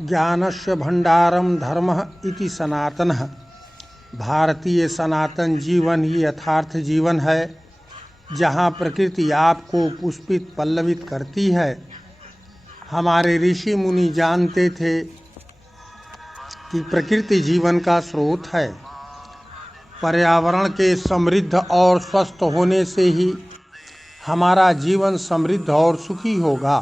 ज्ञानस्य भंडारम धर्मः इति सनातनः। भारतीय सनातन जीवन ही यथार्थ जीवन है, जहाँ प्रकृति आपको पुष्पित पल्लवित करती है। हमारे ऋषि मुनि जानते थे कि प्रकृति जीवन का स्रोत है। पर्यावरण के समृद्ध और स्वस्थ होने से ही हमारा जीवन समृद्ध और सुखी होगा।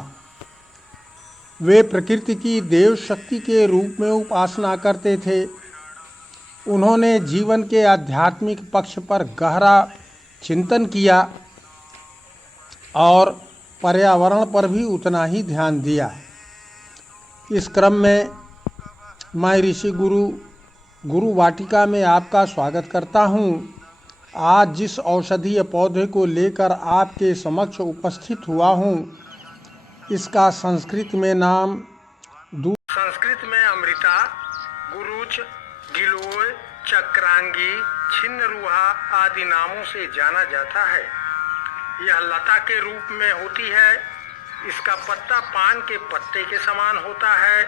वे प्रकृति की देव शक्ति के रूप में उपासना करते थे। उन्होंने जीवन के आध्यात्मिक पक्ष पर गहरा चिंतन किया और पर्यावरण पर भी उतना ही ध्यान दिया। इस क्रम में मैं ऋषि गुरु वाटिका में आपका स्वागत करता हूँ। आज जिस औषधीय पौधे को लेकर आपके समक्ष उपस्थित हुआ हूँ, इसका संस्कृत में नाम संस्कृत में अमृता, गुरुच, गिलोय, चक्रांगी, छिन्नरुहा आदि नामों से जाना जाता है। यह लता के रूप में होती है। इसका पत्ता पान के पत्ते के समान होता है।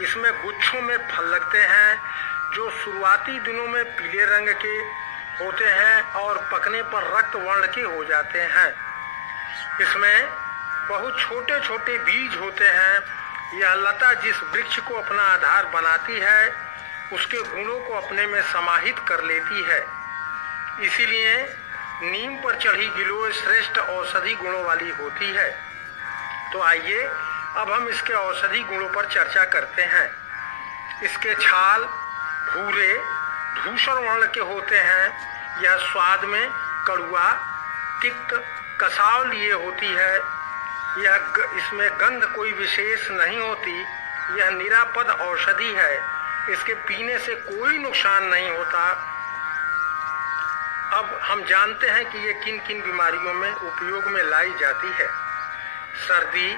इसमें गुच्छों में फल लगते हैं जो शुरुआती दिनों में पीले रंग के होते हैं और पकने पर रक्त वर्ण के हो जाते हैं। इसमें बहुत छोटे छोटे बीज होते हैं। यह लता जिस वृक्ष को अपना आधार बनाती है, उसके गुणों को अपने में समाहित कर लेती है। इसीलिए नीम पर चढ़ी गिलोय श्रेष्ठ औषधि गुणों वाली होती है। तो आइए अब हम इसके औषधि गुणों पर चर्चा करते हैं। इसके छाल भूरे धूसर वर्ण के होते हैं। यह स्वाद में कड़वा, तिक्त, कसाव लिए होती है। इसमें गंध कोई विशेष नहीं होती। यह निरापद औषधि है। इसके पीने से कोई नुकसान नहीं होता। अब हम जानते हैं कि ये किन किन बीमारियों में उपयोग में लाई जाती है। सर्दी,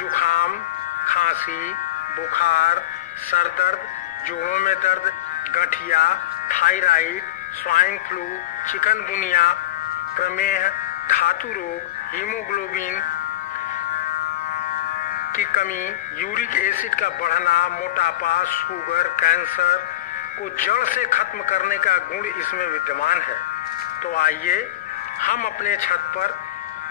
जुखाम, खांसी, बुखार, सर दर्द, जोड़ों में दर्द, गठिया, थायराइड, स्वाइन फ्लू, चिकनगुनिया, प्रमेह, धातु रोग, हीमोग्लोबिन की कमी, यूरिक एसिड का बढ़ना, मोटापा, शुगर, कैंसर को जड़ से खत्म करने का गुण इसमें विद्यमान है। तो आइए हम अपने छत पर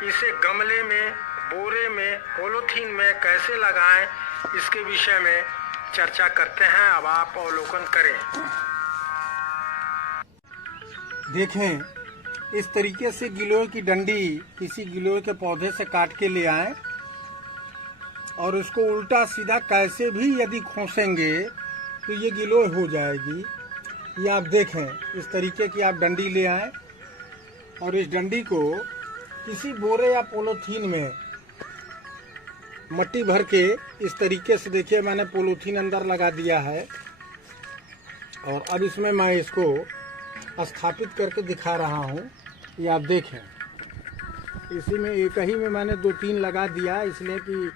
इसे गमले में, बोरे में, पॉलीथीन में कैसे लगाएं, इसके विषय में चर्चा करते हैं। अब आप अवलोकन करें। देखें, इस तरीके से गिलोय की डंडी किसी गिलोय के पौधे से काट के ले आएं और उसको उल्टा सीधा कैसे भी यदि खोसेंगे तो ये गिलोय हो जाएगी। ये आप देखें, इस तरीके की आप डंडी ले आएं और इस डंडी को किसी बोरे या पॉलीथीन में मट्टी भर के इस तरीके से, देखिए मैंने पॉलीथीन अंदर लगा दिया है और अब इसमें मैं इसको स्थापित करके दिखा रहा हूँ। ये आप देखें, इसी में एक ही में मैंने 2-3 लगा दिया, इसलिए कि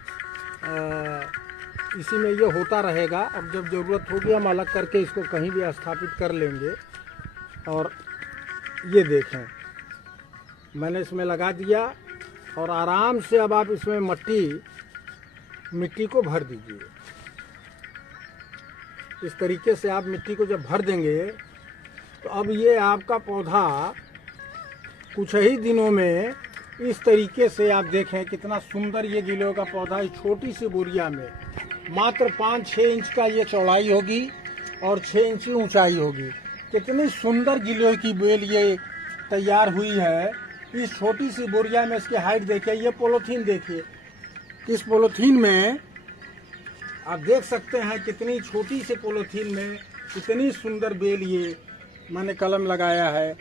इसी में ये होता रहेगा। अब जब ज़रूरत होगी हम अलग करके इसको कहीं भी स्थापित कर लेंगे। और ये देखें, मैंने इसमें लगा दिया और आराम से अब आप इसमें मिट्टी को भर दीजिए। इस तरीके से आप मिट्टी को जब भर देंगे तो अब ये आपका पौधा कुछ ही दिनों में इस तरीके से, आप देखें कितना सुंदर ये गिलोय का पौधा इस छोटी सी बोरिया में मात्र 5-6 इंच का ये चौड़ाई होगी और 6 इंच की ऊंचाई होगी। कितनी सुंदर गिलोय की बेल ये तैयार हुई है इस छोटी सी बोरिया में। इसकी हाइट देखिए, ये पॉलीथीन देखिए, इस पॉलीथीन में आप देख सकते हैं कितनी छोटी सी पॉलीथीन में इतनी सुंदर बेल ये मैंने कलम लगाया है,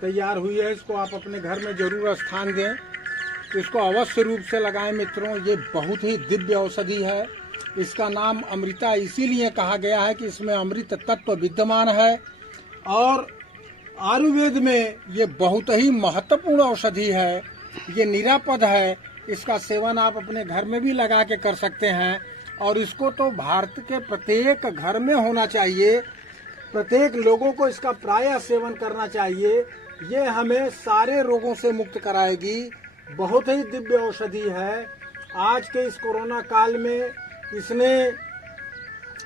तैयार हुई है। इसको आप अपने घर में जरूर स्थान दें, इसको अवश्य रूप से लगाएं मित्रों। ये बहुत ही दिव्य औषधि है। इसका नाम अमृता इसीलिए कहा गया है कि इसमें अमृत तत्व विद्यमान है और आयुर्वेद में ये बहुत ही महत्वपूर्ण औषधि है। ये निरापद है। इसका सेवन आप अपने घर में भी लगा के कर सकते हैं और इसको तो भारत के प्रत्येक घर में होना चाहिए। प्रत्येक लोगों को इसका प्रायः सेवन करना चाहिए। ये हमें सारे रोगों से मुक्त कराएगी। बहुत ही दिव्य औषधि है। आज के इस कोरोना काल में इसने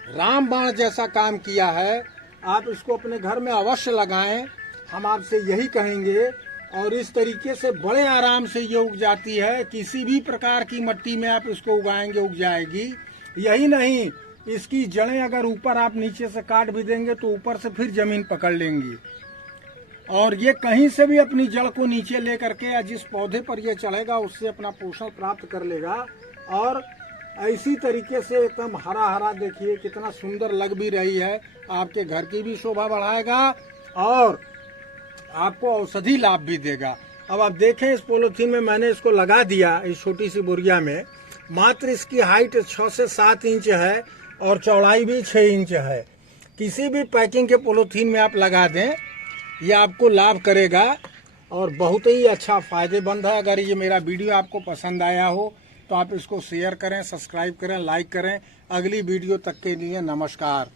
रामबाण जैसा काम किया है। आप इसको अपने घर में अवश्य लगाएं, हम आपसे यही कहेंगे। और इस तरीके से बड़े आराम से ये उग जाती है, किसी भी प्रकार की मिट्टी में आप इसको उगाएंगे उग जाएगी। यही नहीं, इसकी जड़ें अगर ऊपर आप नीचे से काट भी देंगे तो ऊपर से फिर जमीन पकड़ लेंगी, और ये कहीं से भी अपनी जड़ को नीचे ले करके या जिस पौधे पर ये चढ़ेगा उससे अपना पोषण प्राप्त कर लेगा। और इसी तरीके से एकदम हरा हरा, देखिए कितना सुंदर लग भी रही है, आपके घर की भी शोभा बढ़ाएगा और आपको औषधि लाभ भी देगा। अब आप देखें, इस पॉलीथीन में मैंने इसको लगा दिया, इस छोटी सी बोरिया में। मात्र इसकी हाइट 6 से 7 इंच है और चौड़ाई भी 6 इंच है। किसी भी पैकिंग के पॉलीथीन में आप लगा दें, ये आपको लाभ करेगा और बहुत ही अच्छा फायदेमंद है। अगर ये मेरा वीडियो आपको पसंद आया हो तो आप इसको शेयर करें, सब्सक्राइब करें, लाइक करें। अगली वीडियो तक के लिए नमस्कार।